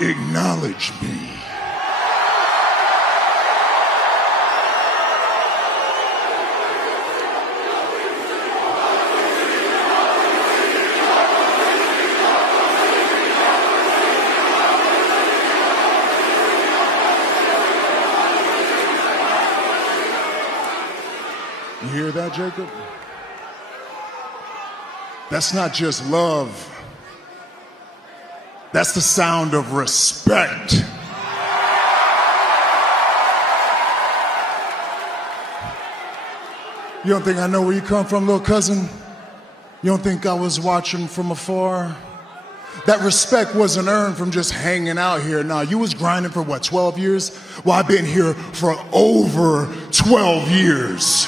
Acknowledge me. You hear that, Jacob? That's not just love. That's the sound of respect. You don't think I know where you come from, little cousin? You don't think I was watching from afar? That respect wasn't earned from just hanging out here. Nah, you was grinding for what, 12 years? Well, I've been here for over 12 years.